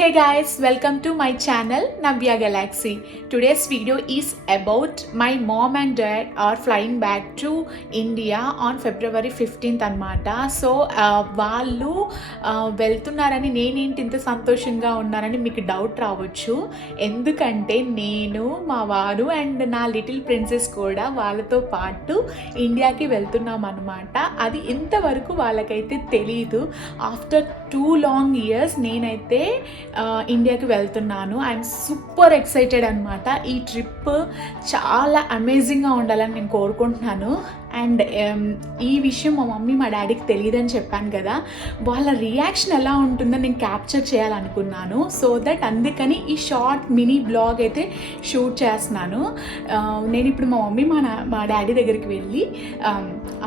Hey guys, welcome to my channel Navya Galaxy. Today's video is about my mom and dad are flying back to India on February 15th అనమాట. So వాళ్ళు వెళ్తున్నారని నేనేంటి ఇంత సంతోషంగా ఉన్నారని మీకు doubt రావచ్చు. ఎందుకంటే నేను మా వారు అండ్ నా లిటిల్ ప్రిన్సెస్ కూడా వాళ్ళతో పాటు ఇండియాకి వెళ్తున్నాం అనమాట. అది ఇంతవరకు వాళ్ళకైతే తెలీదు. ఆఫ్టర్ 2 long years నేనైతే ఇండియాకి వెళ్తున్నాను. ఐఎమ్ సూపర్ ఎక్సైటెడ్ అనమాట. ఈ ట్రిప్ చాలా అమేజింగ్గా ఉండాలని నేను కోరుకుంటున్నాను. అండ్ ఈ విషయం మా మమ్మీ మా డాడీకి తెలియదని చెప్పాను కదా, వాళ్ళ రియాక్షన్ ఎలా ఉంటుందో నేను క్యాప్చర్ చేయాలనుకున్నాను. సో దట్ అందుకని ఈ షార్ట్ మినీ బ్లాగ్ అయితే షూట్ చేస్తున్నాను. నేను ఇప్పుడు మా మమ్మీ మా డాడీ దగ్గరికి వెళ్ళి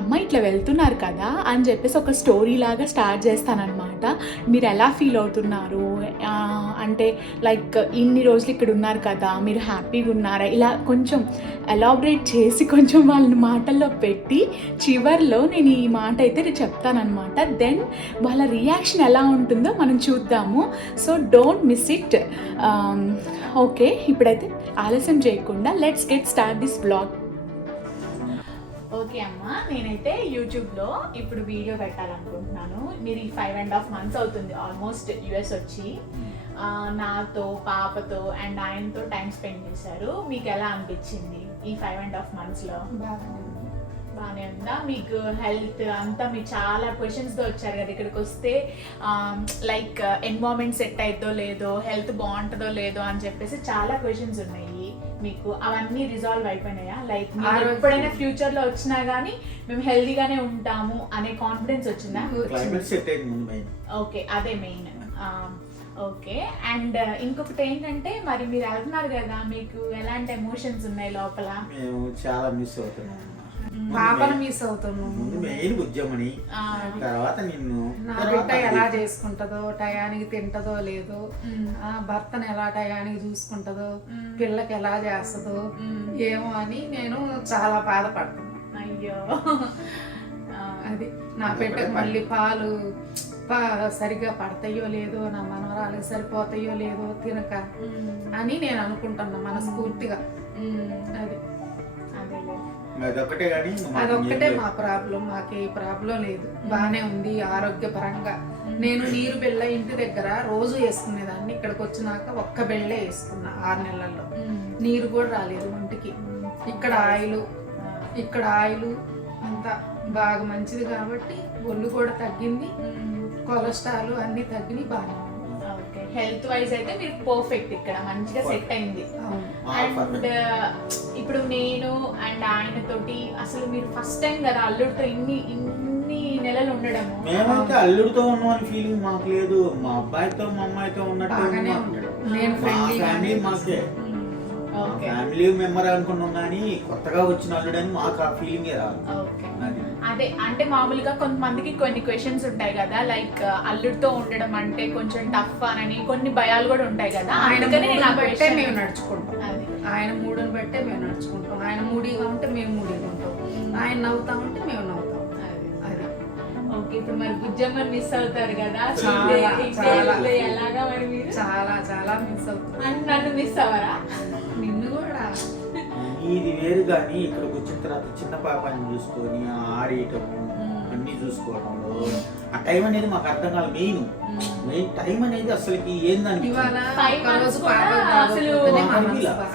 అమ్మ ఇట్లా వెళ్తున్నారు కదా అని చెప్పేసి ఒక స్టోరీ లాగా స్టార్ట్ చేస్తానన్నమాట. మీరు ఎలా ఫీల్ అవుతున్నారు, అంటే లైక్ ఇన్ని రోజులు ఇక్కడ ఉన్నారు కదా, మీరు హ్యాపీగా ఉన్నారా, ఇలా కొంచెం ఎలాబరేట్ చేసి కొంచెం వాళ్ళని మాటల్లో పెట్టి చివర్లో నేను ఈ మాట అయితే చెప్తానమాట. దెన్ వాళ్ళ రియాక్షన్ ఎలా ఉంటుందో మనం చూద్దాము. So don't miss it. Okay, ఇప్పుడైతే ఆలస్యం చేయకుండా let's get start this blog. Okay అమ్మ, నేనైతే యూట్యూబ్లో ఇప్పుడు వీడియో పెట్టాలనుకుంటున్నాను. మీరు ఈ 5.5 months అవుతుంది ఆల్మోస్ట్ యుఎస్ వచ్చి. నాతో పాపతో అండ్ ఆయనతో టైం స్పెండ్ చేశారు. మీకు ఎలా అనిపించింది ఈ 5.5 monthsలో? బాగానే ఉందా? మీకు హెల్త్ అంతా, మీకు చాలా క్వశ్చన్స్తో వచ్చారు కదా ఇక్కడికి వస్తే, లైక్ ఎన్వైరన్మెంట్ సెట్ అవుతుందో లేదో, హెల్త్ బాగుంటుందో లేదో అని చెప్పేసి చాలా క్వశ్చన్స్ ఉన్నాయి మీకు. అవన్నీ రిజాల్వ్ అయిపోయినాయా? లైక్ మీరు ఎప్పుడైనా ఫ్యూచర్లో వచ్చినా కానీ మేము హెల్తీగానే ఉంటాము అనే కాన్ఫిడెన్స్ వచ్చిందా? ఓకే, అదే మెయిన్. ఓకే, అండ్ ఇంకొకటి ఏంటంటే, మరి మీరు వెళ్తున్నారు కదా, మీకు ఎలాంటి ఎమోషన్స్ ఉన్నాయి లోపల? మేము చాలా మిస్ అవుతున్నాం. పాపను మిస్ అవుతున్నాము. మెయిన్ ఉద్యమని తర్వాత నిన్ను నా బిడ్డ ఎలా చేసుకుంటదో, టయానికి తింటదో లేదో, భర్తను ఎలా టయానికి చూసుకుంటదో, పిల్లకి ఎలా చేస్తుందో ఏమో అని నేను చాలా బాధపడుతున్నాను. అయ్యో, అది నా బిడ్డకు మళ్ళీ పాలు సరిగా పడతాయో లేదో, నా మనవరాలకు సరిపోతాయో లేదో తినక అని నేను అనుకుంటున్నా మనస్ఫూర్తిగా. అదొక్కటే మా ప్రాబ్లం. మాకు ఏ ప్రాబ్లం లేదు, బాగానే ఉంది ఆరోగ్యపరంగా. నేను నీరు బిళ్ళ ఇంటి దగ్గర రోజు వేసుకునేదాన్ని. ఇక్కడికి వచ్చినాక ఒక్క బిళ్ళే వేసుకున్నా 6 నెలల్లో. నీరు కూడా రాలేదు ఒంటికి. ఇక్కడ ఆయిల్ అంతా బాగా మంచిది కాబట్టి ఒళ్ళు కూడా తగ్గింది, కొలెస్ట్రాల్ అన్ని తగ్గినాయి, బాగా. హెల్త్ వైజ్ అయితే మీరు పర్ఫెక్ట్, ఇక్కడ మంచిగా సెట్ అయింది. అండ్ ఇప్పుడు నేను అండ్ ఆయన తోటి అసలు మీరు ఫస్ట్ టైం కదా అల్లుడితో ఇన్ని నెలలు ఉండడం. మేమైతే అల్లుడితో ఉన్నామని ఫీలింగ్ మాకు లేదు. మా అబ్బాయితో మా అమ్మాయితో ఉన్నట్టు ఫ్యామిలీ మాకే ఫ్యామిలీ మెంబర్ అనుకున్నాం, కానీ కొత్తగా వచ్చిన అల్లుడని మాకు ఆ ఫీలింగ్ రాదు. అదే, అంటే మామూలుగా కొంతమందికి కొన్ని క్వశ్చన్స్ ఉంటాయి కదా, లైక్ అల్లుడితో ఉండడం అంటే కొంచెం టఫ్ అని కొన్ని భయాలు కూడా ఉంటాయి కదా. అందుకని బట్టే మేము నడుచుకుంటాం. ఆయన మూడుని బట్టే మేము నడుచుకుంటాం. ఆయన మూడీగా ఉంటే మేము మూడీగా ఉంటాం, ఆయన నవ్వుతా ఉంటే మేము నవ్వుతాం. ఓకే, ఇప్పుడు మరి బుజ్జమ్మని మిస్ అవుతారు కదా, ఎలాగా మరి మీరు? చాలా చాలా మిస్ అవుతాం. నన్ను మిస్ అవ్వరా? నిన్ను కూడా. ఇది వేరు, కానీ ఇక్కడికి వచ్చిన తర్వాత చిన్న పాపని చూసుకొని ఆడేయటము అన్ని చూసుకోవడంలో ఆ టైం అనేది మాకు అర్థం కాదు. మెయిన్ టైం అనేది అసలుకి ఏందని 5 months అసలు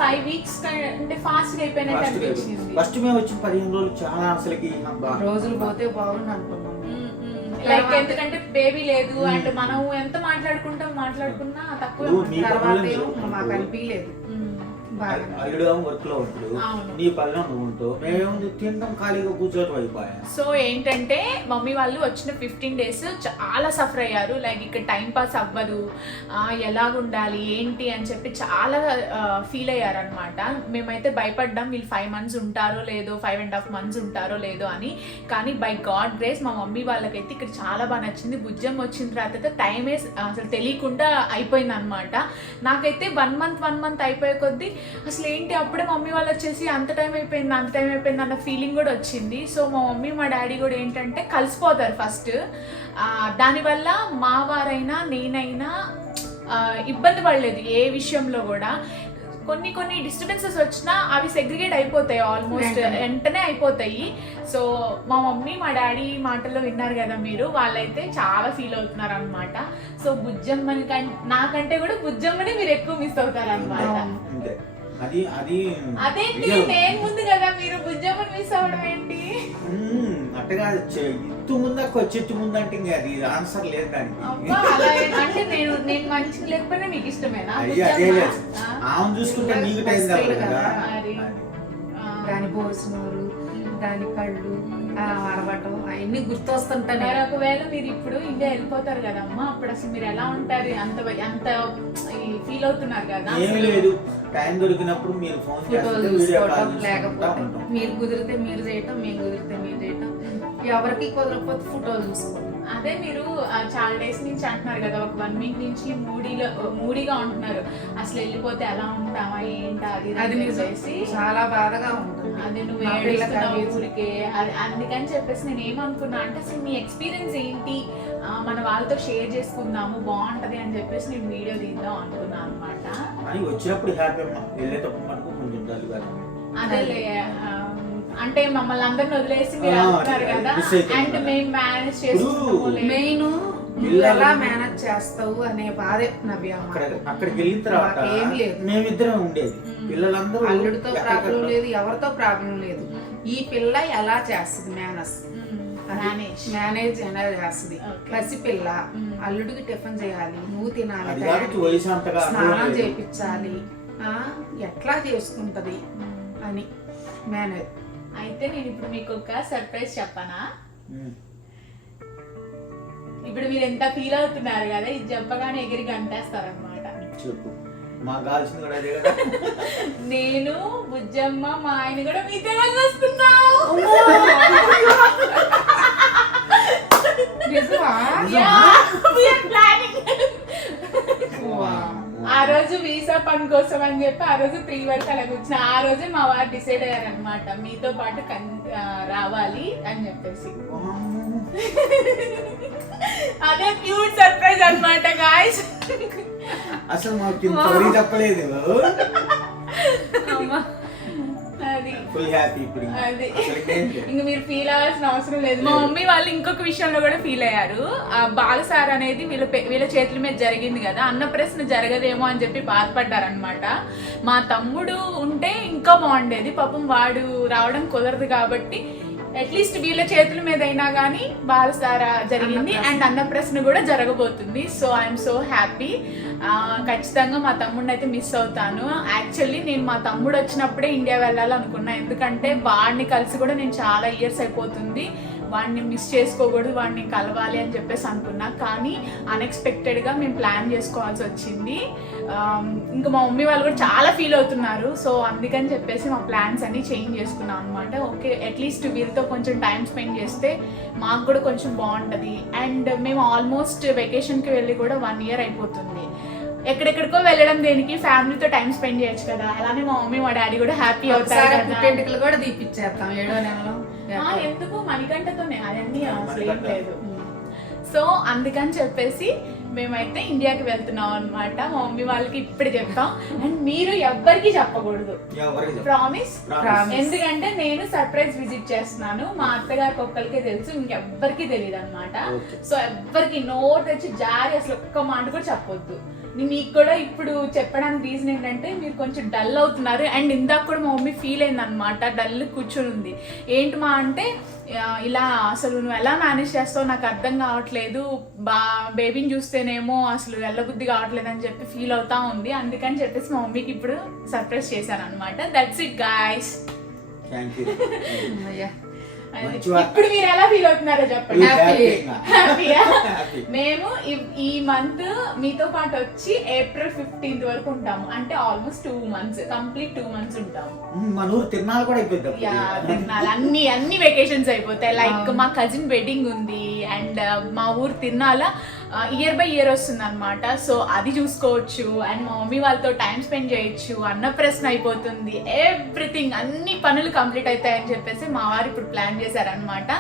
5 weeks అంటే ఫాస్ట్ గా అయిపోయినట్టు అనిపించింది. ఫస్ట్ మేము వచ్చిన 15 రోజులు చాలా అసలుకి రోజులు పోతే బాగుంది అనుకున్నాం. లైక్ ఎందుకంటే బేబీ లేదు అండ్ మనం ఎంత మాట్లాడుకున్నా తక్కువ. మాకు అనిపించలేదు. అల్లుడు వర్క్ లో ఉంటాడు, నీ పనిలో నువ్వు ఉంటావు, మేము తినడం ఖాళీగా కూర్చోవడం అయిపోయా. సో ఏంటంటే మమ్మీ వాళ్ళు వచ్చిన 15 days చాలా సఫర్ అయ్యారు. లైక్ ఇక్కడ టైం పాస్ అవ్వదు, ఎలాగుండాలి ఏంటి అని చెప్పి చాలా ఫీల్ అయ్యారు అనమాట. మేమైతే భయపడ్డాం వీళ్ళు 5 months ఉంటారో లేదో, 5.5 months ఉంటారో లేదో అని. కానీ బై గాడ్ గ్రేస్ మా మమ్మీ వాళ్ళకైతే ఇక్కడ చాలా బాగా నచ్చింది. బుజ్జం వచ్చిన తర్వాత టైమే అసలు తెలియకుండా అయిపోయింది అనమాట. నాకైతే 1 month అయిపోయే కొద్దీ అసలు ఏంటి అప్పుడే మమ్మీ వాళ్ళు వచ్చేసి అంత టైం అయిపోయింది అన్న ఫీలింగ్ కూడా వచ్చింది. సో మా మమ్మీ మా డాడీ కూడా ఏంటంటే కలిసిపోతారు ఫస్ట్. దానివల్ల మా వారైనా నేనైనా ఇబ్బంది పడలేదు ఏ విషయంలో కూడా. కొన్ని డిస్టర్బెన్సెస్ వచ్చినా అవి సెగ్రిగేట్ అయిపోతాయి, ఆల్మోస్ట్ వెంటనే అయిపోతాయి. సో మా మమ్మీ మా డాడీ మాటల్లో విన్నారు కదా మీరు, వాళ్ళైతే చాలా ఫీల్ అవుతున్నారు అనమాట. సో బుజ్జమ్మని నాకంటే కూడా బుజ్జమ్మని మీరు ఎక్కువ మిస్ అవుతారు అనమాట. అదేంటి నేను ముందు కదా, మీరు బుజ్జమ్మని మిస్ అవ్వడం ఏంటి? అట్టగా ఇత్తు ముందు చెట్టు ముందు అంటే ఇంకా అది ఆన్సర్ లేదు దానికి. అంటే నేను మంచిగా లేకపోయినా మీకు ఇష్టమేనా? ఆమె చూసుకుంటే నీకు టైం కదా. దాని బోసినోరు, దాని కళ్ళు అరవటం అవన్నీ గుర్తొస్తుంటాయి. ఒకవేళ మీరు ఇప్పుడు ఇండియా వెళ్ళిపోతారు కదమ్మా, అప్పుడు అసలు మీరు ఎలా ఉంటారు? అంత ఫీల్ అవుతున్నారు కదా. ఏమీ లేదు, టైం దొరికినప్పుడు మీరు ఫోన్ తీసుకోవటం, లేకపోతే మీరు కుదిరితే మీరు చేయటం, మేము కుదిరితే మీరు చేయటం, ఎవరికి కుదరకపోతే ఫోటోలు చూసుకోవడం. అదే మీరు చాలా డేస్ నుంచి అంటున్నారు కదా, ఒక 1 వీక్ నుంచి మూడీగా ఉంటున్నారు. అసలు వెళ్ళిపోతే ఎలా ఉంటావా ఏంటా అది చేసి చాలా బాధగా ఉంటుంది. అది నువ్వు ఏడుస్తున్నావు ఊరికే, అందుకని చెప్పేసి నేను ఏమనుకున్నా అంటే అసలు మీ ఎక్స్పీరియన్స్ ఏంటి, మన వాళ్ళతో షేర్ చేసుకుందాము, బాగుంటది అని చెప్పేసి నేను వీడియో తీద్దాం అనుకున్నాను అనమాట. వచ్చినప్పుడు హ్యాపీ అమ్మా, వెళ్ళేటప్పుడు మనకు కొంచెం డల్గా. అదేలే, అంటే మమ్మల్ని అందరిని వదిలేసి మీరు అంటున్నారు కదా, అండ్ మేము మేనేజ్ చేసుకుంటాము. మెయిన్ ఎలా మేనేజ్ చేస్తావు అనే బాధే నవ్య. అక్కడికి వెళ్ళిన తర్వాత ఏం లేదు, మేమిద్దరం ఉండేది, పిల్లలందరూ అల్లుడితో ప్రాబ్లం లేదు, ఎవరితో ప్రాబ్లం లేదు. ఈ పిల్ల ఎలా చేస్తుంది మేనేజ్ ఎలా చేస్తుంది. పసిపిల్ల, అల్లుడికి టిఫిన్ చేయాలి, నువ్వు తినాలి, స్నానం చేయించాలి, ఎట్లా చేసుకుంటది అని మేనేజ్. అయితే నేను ఇప్పుడు మీకు ఒక సర్ప్రైజ్ చెప్పనా? ఇప్పుడు మీరు ఎంత ఫీల్ అవుతున్నారు కదా, ఇది చెప్పగానే ఎగిరి గంటేస్తారు అనమాట. నేను బుజ్జమ్మ మా ఆయన కూడా మీతో వస్తున్నాం. ఆ రోజు వీసా పని కోసం అని చెప్పి ఆ రోజు 3 వరకు అలా కూర్చున్న. ఆ రోజే మా వారు డిసైడ్ అయ్యారనమాట, మీతో పాటు రావాలి అని చెప్పేసి. అదే క్యూట్ సర్ప్రైజ్ అన్నమాట గాయ్స్. అసలు మాకు చెప్పలేదు. ఇంక మీరు ఫీల్ అవ్వాల్సిన అవసరం లేదు. మా మమ్మీ వాళ్ళు ఇంకొక విషయంలో కూడా ఫీల్ అయ్యారు. బాలసార్ అనేది వీళ్ళ చేతుల మీద జరిగింది కదా, అన్నప్రశ్న జరగదేమో అని చెప్పి బాధపడ్డారనమాట. మా తమ్ముడు ఉంటే ఇంకా బాగుండేది, పాపం వాడు రావడం కుదరదు కాబట్టి అట్లీస్ట్ వీళ్ళ చేతుల మీద అయినా కానీ బాలసారా జరిగింది అండ్ అన్నప్రశ్న కూడా జరగబోతుంది. So I'm so happy. ఖచ్చితంగా మా తమ్ముడిని అయితే మిస్ అవుతాను. యాక్చువల్లీ నేను మా తమ్ముడు వచ్చినప్పుడే ఇండియా వెళ్ళాలనుకున్నా, ఎందుకంటే వాడిని కలిసి కూడా నేను చాలా ఇయర్స్ అయిపోతుంది, వాడిని మిస్ చేసుకోకూడదు, వాడిని కలవాలి అని చెప్పేసి అనుకున్నా. కానీ అన్ఎక్స్పెక్టెడ్గా మేము ప్లాన్ చేసుకోవాల్సి వచ్చింది. ఇంకా మా మమ్మీ వాళ్ళు కూడా చాలా ఫీల్ అవుతున్నారు. సో అందుకని చెప్పేసి మా ప్లాన్స్ అన్ని చేంజ్ చేసుకున్నాం అనమాట. ఓకే, అట్లీస్ట్ వీళ్ళతో కొంచెం టైం స్పెండ్ చేస్తే మాకు కూడా కొంచెం బాగుంటుంది. అండ్ మేము ఆల్మోస్ట్ వెకేషన్కి వెళ్ళి కూడా 1 year అయిపోతుంది. ఎక్కడెక్కడికో వెళ్ళడం దేనికి, ఫ్యామిలీతో టైం స్పెండ్ చేయొచ్చు కదా. అలానే మా మమ్మీ మా డాడీ కూడా హ్యాపీ అవుతారు. కూడా తీపిచ్చేస్తాం 7వ నెలలో. ఎందుకు మణికంఠతోనే, అవన్నీ అసలు ఏం లేదు. సో అందుకని చెప్పేసి మేమైతే ఇండియాకి వెళ్తున్నాం అనమాట. మా మమ్మీ వాళ్ళకి ఇప్పుడు చెప్తాం అండ్ మీరు ఎవ్వరికి చెప్పకూడదు, ప్రామిస్. ఎందుకంటే నేను సర్ప్రైజ్ విజిట్ చేస్తున్నాను, మా అత్తగారికి ఒక్కరికే తెలుసు, ఇంకెవ్వరికి తెలియదు అనమాట. సో ఎవ్వరికి నోరు తెచ్చి జారి అసలు ఒక్క మాట కూడా చెప్పొద్దు. మీకు కూడా ఇప్పుడు చెప్పడానికి రీజన్ ఏంటంటే మీరు కొంచెం డల్ అవుతున్నారు. అండ్ ఇందాక కూడా మా మమ్మీ ఫీల్ అయింది అనమాట, డల్ కూర్చొని ఉంది. ఏంటి మా అంటే ఇలా అసలు నువ్వు ఎలా మేనేజ్ చేస్తావు నాకు అర్థం కావట్లేదు, బేబీని చూస్తేనేమో అసలు వెళ్ళబుద్ధి కావట్లేదు అని చెప్పి ఫీల్ అవుతా ఉంది. అందుకని చెప్పేసి మా మమ్మీకి ఇప్పుడు సర్ప్రైజ్ చేశాను అనమాట. That's it guys. ఇప్పుడు మీరు ఎలా ఫీల్ అవుతున్నారో చెప్పండి. హ్యాపీయా? మేము ఈ మంత్ మీతో పాటు వచ్చి April 15th వరకు ఉంటాము, అంటే ఆల్మోస్ట్ 2 months, కంప్లీట్ 2 months ఉంటాము. తిరునాళ్ళు అన్ని వెకేషన్స్ అయిపోతాయి. లైక్ మా కజిన్ వెడ్డింగ్ ఉంది అండ్ మా ఊరు తిరునాళ్ళ ఇయర్ బై ఇయర్ వస్తుంది అనమాట. సో అది చూసుకోవచ్చు అండ్ మా మమ్మీ వాళ్ళతో టైం స్పెండ్ చేయొచ్చు, అన్నప్రశ్న అయిపోతుంది, ఎవ్రీథింగ్ అన్ని పనులు కంప్లీట్ అవుతాయని చెప్పేసి మా వారు ఇప్పుడు ప్లాన్ చేశారనమాట.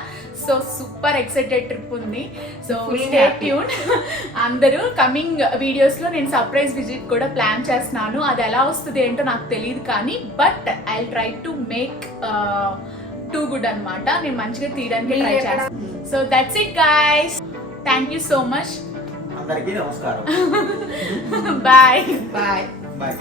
సో సూపర్ ఎక్సైటెడ్ ట్రిప్ ఉంది. So stay tune. అందరూ కమింగ్ వీడియోస్లో నేను సర్ప్రైజ్ విజిట్ కూడా ప్లాన్ చేస్తున్నాను. అది ఎలా వస్తుంది ఏంటో నాకు తెలియదు కానీ but I try to make too good అనమాట. నేను మంచిగా తీయడానికి ట్రై చేస్తాను. So that's it guys, thank you so much. అందరికీ నమస్కారం. Bye bye bye.